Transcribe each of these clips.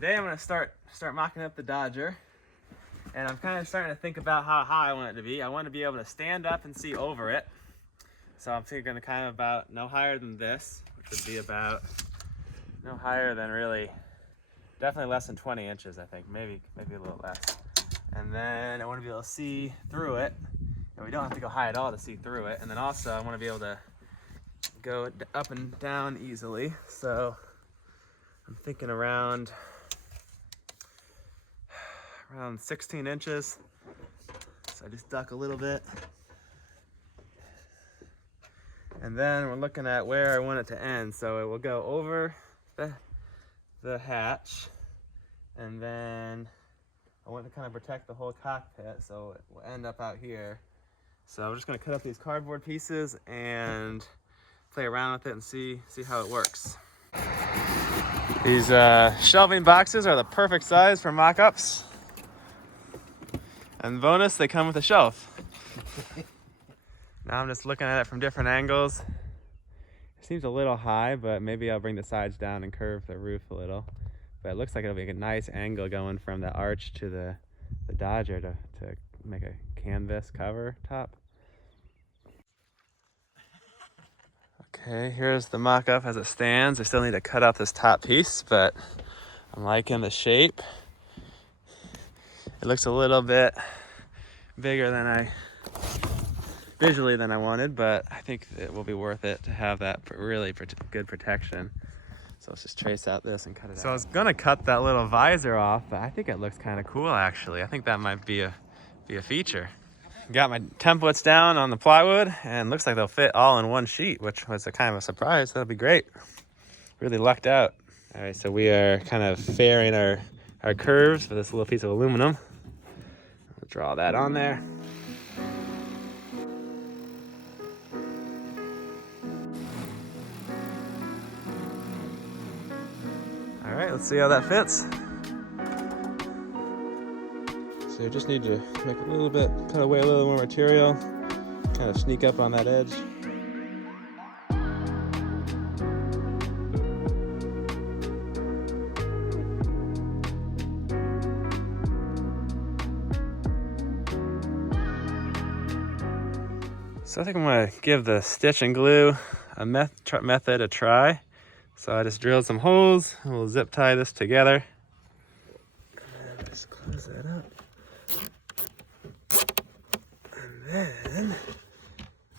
Today I'm gonna start mocking up the Dodger, and I'm kind of starting to think about how high I want it to be. I want to be able to stand up and see over it. So I'm thinking kind of about no higher than this, which would be about no higher than really, definitely less than 20 inches, I think, maybe a little less. And then I want to be able to see through it, and we don't have to go high at all to see through it. And then also I want to be able to go up and down easily. So I'm thinking around 16 inches. So I just duck a little bit. And then we're looking at where I want it to end. So it will go over the hatch, and then I want to kind of protect the whole cockpit, so it will end up out here. So I'm just going to cut up these cardboard pieces and play around with it and see how it works. These shelving boxes are the perfect size for mock-ups. And bonus, they come with a shelf. Now I'm just looking at it from different angles. It seems a little high, but maybe I'll bring the sides down and curve the roof a little. But it looks like it'll be a nice angle going from the arch to the Dodger to make a canvas cover top. Okay, here's the mock-up as it stands. I still need to cut out this top piece, but I'm liking the shape. It looks a little bit bigger than visually than I wanted, but I think it will be worth it to have that really good protection. So let's just trace out this and cut it out. So I was gonna cut that little visor off, but I think it looks kind of cool actually. I think that might be a feature. Got my templates down on the plywood, and looks like they'll fit all in one sheet, which was a kind of a surprise. That'll be great. Really lucked out. All right, so we are kind of fairing our curves with this little piece of aluminum. I'll draw that on there. All right, let's see how that fits. So you just need to make a little bit, cut away a little more material, kind of sneak up on that edge. So I think I'm gonna give the stitch and glue method a try. So I just drilled some holes, and we'll zip tie this together. And just close that up. And then,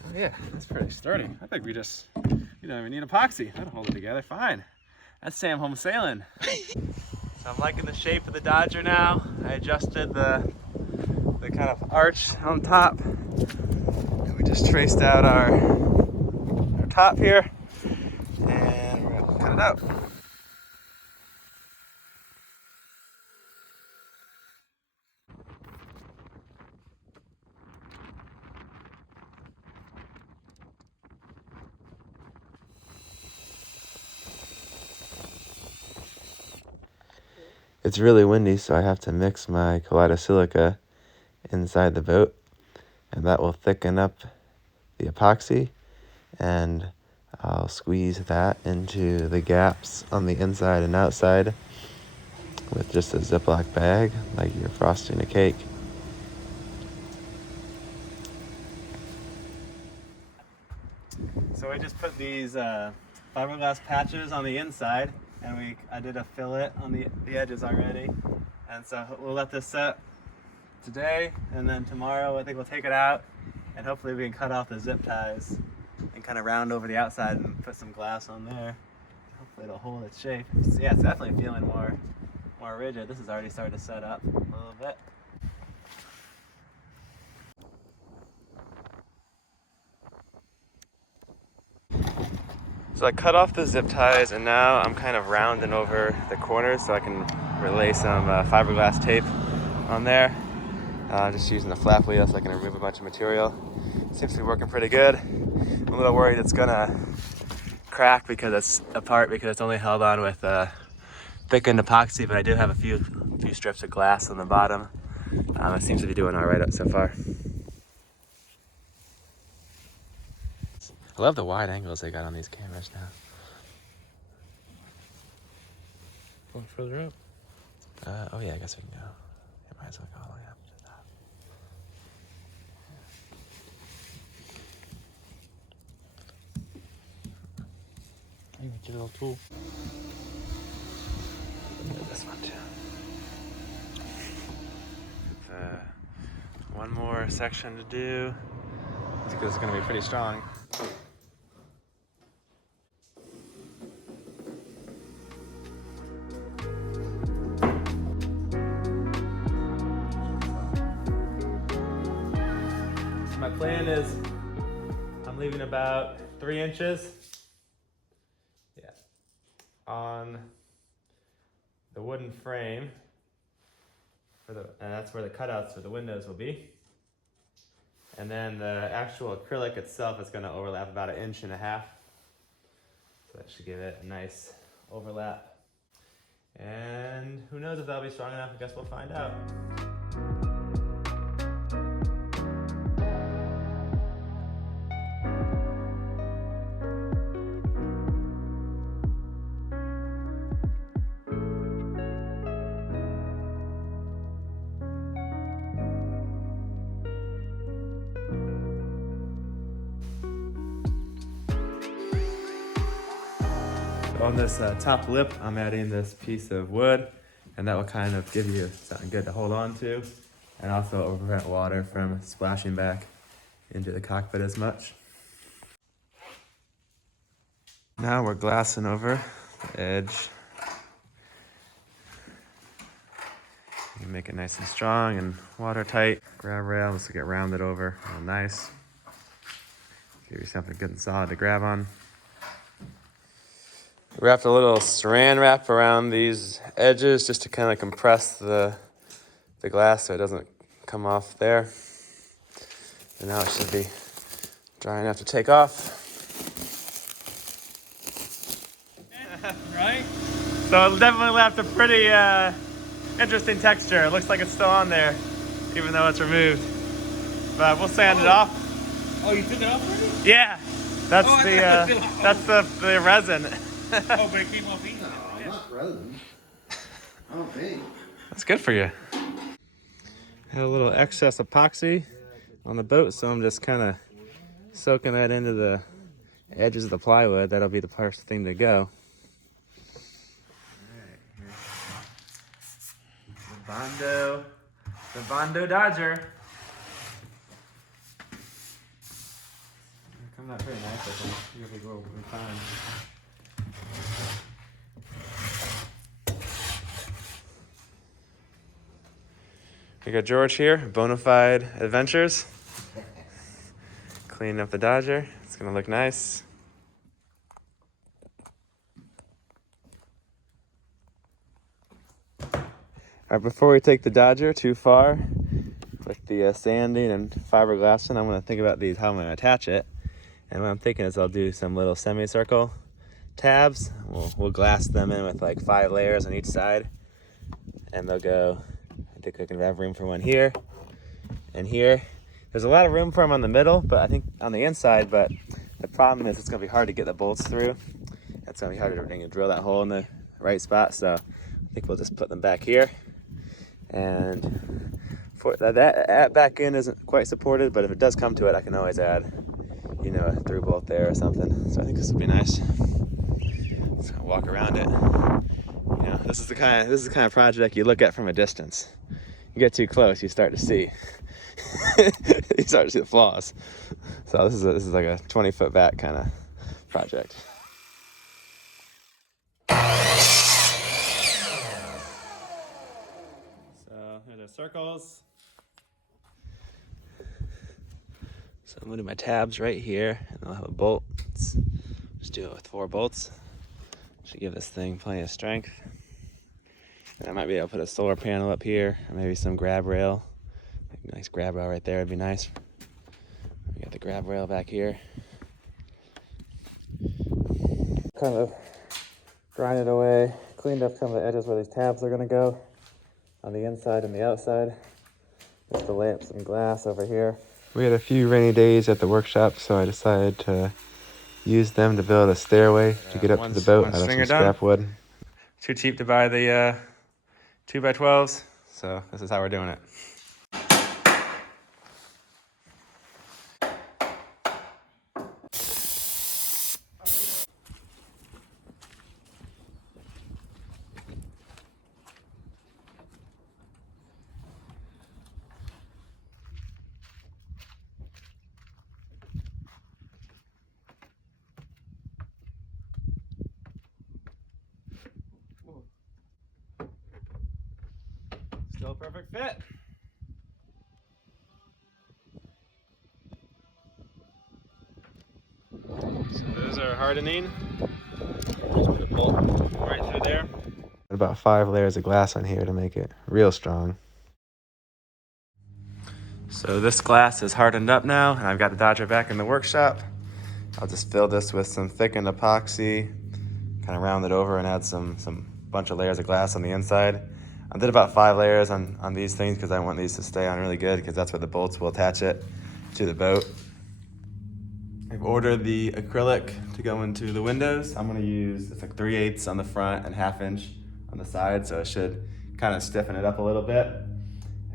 oh yeah, that's pretty sturdy. I think we don't even need epoxy. That'll hold it together fine. That's samholmessailing. So I'm liking the shape of the Dodger now. I adjusted the kind of arch on top. And we just traced out our top here. And we're gonna cut it out. It's really windy, so I have to mix my kaleidosilica inside the boat, and that will thicken up the epoxy, and I'll squeeze that into the gaps on the inside and outside with just a Ziploc bag, like you're frosting a cake. So I just put these fiberglass patches on the inside, and I did a fillet on the edges already. And so we'll let this set today, and then tomorrow I think we'll take it out, and hopefully we can cut off the zip ties and kind of round over the outside and put some glass on there. Hopefully it'll hold its shape. Yeah, it's definitely feeling more rigid. This is already starting to set up a little bit. So I cut off the zip ties, and now I'm kind of rounding over the corners so I can relay some fiberglass tape on there. Just using the flap wheel so I can remove a bunch of material. Seems to be working pretty good. I'm a little worried it's gonna crack because it's only held on with thickened epoxy, but I do have a few strips of glass on the bottom. It seems to be doing all right so far. I love the wide angles they got on these cameras now. Going further up. Oh yeah, I guess we can go. Yeah, might as well go all the way up to that. Hey, what's your little tool? This one too. One more section to do. It's gonna be pretty strong. My plan is I'm leaving about 3 inches, yeah, on the wooden frame for and that's where the cutouts for the windows will be. And then the actual acrylic itself is going to overlap about 1.5 inches. So that should give it a nice overlap. And who knows if that'll be strong enough? I guess we'll find out. On this top lip, I'm adding this piece of wood, and that will kind of give you something good to hold on to, and also it will prevent water from splashing back into the cockpit as much. Now we're glassing over the edge. You make it nice and strong and watertight. Grab rail, this will get rounded over real nice. Give you something good and solid to grab on. Wrapped a little saran wrap around these edges just to kind of compress the glass so it doesn't come off there. And now it should be dry enough to take off. Right? So it definitely left a pretty interesting texture. It looks like it's still on there, even though it's removed. But we'll sand it off. Oh, you took it off already? Yeah, that's the resin. Oh, but it came off easy. No, not resin. I don't think. That's good for you. Had a little excess epoxy on the boat, so I'm just kind of soaking that into the edges of the plywood. That'll be the first thing to go. The Bondo Dodger. Come out pretty nice, I think. Usually go over time. We got George here, Bonafide Adventures. Cleaning up the Dodger. It's gonna look nice. All right, before we take the Dodger too far with the sanding and fiberglassing, I'm gonna think about how I'm gonna attach it. And what I'm thinking is I'll do some little semicircle tabs. We'll glass them in with like 5 layers on each side, and they'll go. I think I can have room for one here and here. There's a lot of room for them on the middle, but I think on the inside, but the problem is it's gonna be hard to get the bolts through. It's gonna be hard to drill that hole in the right spot, so I think we'll just put them back here. And for that back end isn't quite supported, but if it does come to it, I can always add, a through bolt there or something. So I think this will be nice. Just gonna walk around it. This is the kind of project you look at from a distance. You get too close, you start to see. You start to see the flaws. So this is like a 20-foot back kind of project. So here's our circles. So I'm gonna do my tabs right here, and I'll have a bolt. Just do it with 4 bolts. Should give this thing plenty of strength. And I might be able to put a solar panel up here, or maybe some grab rail. A nice grab rail right there would be nice. We got the grab rail back here. Kind of grinded away, cleaned up some of the edges where these tabs are gonna go on the inside and the outside. Just to lay up some glass over here. We had a few rainy days at the workshop, so I decided to use them to build a stairway to get up to the boat out of some scrap wood. Too cheap to buy the 2x12s. So this is how we're doing it. Still a perfect fit. So those are hardening. Just put a bolt right through there. About 5 layers of glass on here to make it real strong. So this glass is hardened up now, and I've got the Dodger back in the workshop. I'll just fill this with some thickened epoxy, kind of round it over and add some bunch of layers of glass on the inside. I did about 5 layers on these things because I want these to stay on really good, because that's where the bolts will attach it to the boat. I've ordered the acrylic to go into the windows. I'm gonna use, it's like 3/8 on the front and 1/2 inch on the side, so it should kind of stiffen it up a little bit.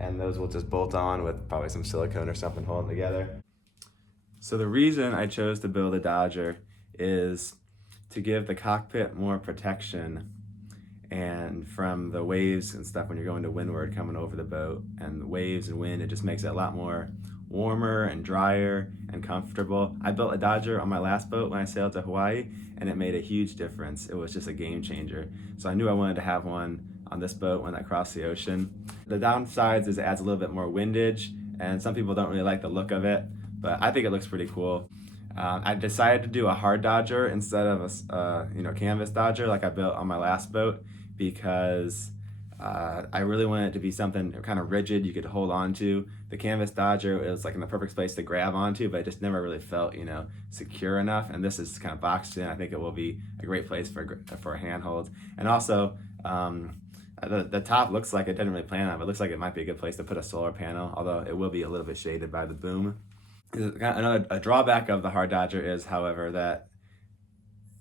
And those will just bolt on with probably some silicone or something holding together. So the reason I chose to build a Dodger is to give the cockpit more protection and from the waves and stuff when you're going to windward coming over the boat, and the waves and wind, it just makes it a lot more warmer and drier and comfortable. I built a Dodger on my last boat when I sailed to Hawaii, and it made a huge difference. It was just a game changer. So I knew I wanted to have one on this boat when I crossed the ocean. The downsides is it adds a little bit more windage, and some people don't really like the look of it, but I think it looks pretty cool. I decided to do a hard Dodger instead of a canvas Dodger like I built on my last boat, because I really wanted it to be something kind of rigid you could hold on to. The canvas Dodger is like in the perfect place to grab onto, but it just never really felt secure enough. And this is kind of boxed in. I think it will be a great place for a handhold. And also the top looks like it didn't really plan on it, but it looks like it might be a good place to put a solar panel, although it will be a little bit shaded by the boom. A drawback of the hard Dodger is, however, that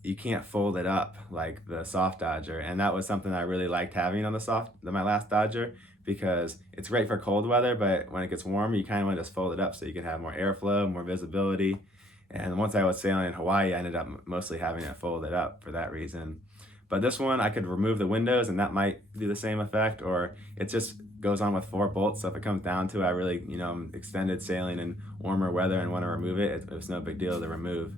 you can't fold it up like the soft Dodger, and that was something I really liked having on my last Dodger, because it's great for cold weather, but when it gets warmer, you kind of want to just fold it up so you can have more airflow, more visibility. And once I was sailing in Hawaii, I ended up mostly having it folded up for that reason. But this one, I could remove the windows and that might do the same effect, or it just goes on with 4 bolts. So if it comes down to it, I really, extended sailing in warmer weather and want to remove it, it's no big deal to remove.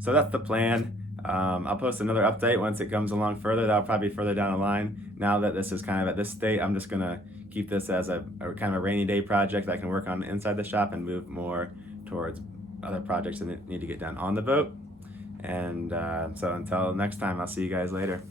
So that's the plan. I'll post another update once it comes along further. That'll probably be further down the line. Now that this is kind of at this state, I'm just gonna keep this as a kind of a rainy day project that I can work on inside the shop and move more towards other projects that need to get done on the boat. And so until next time, I'll see you guys later.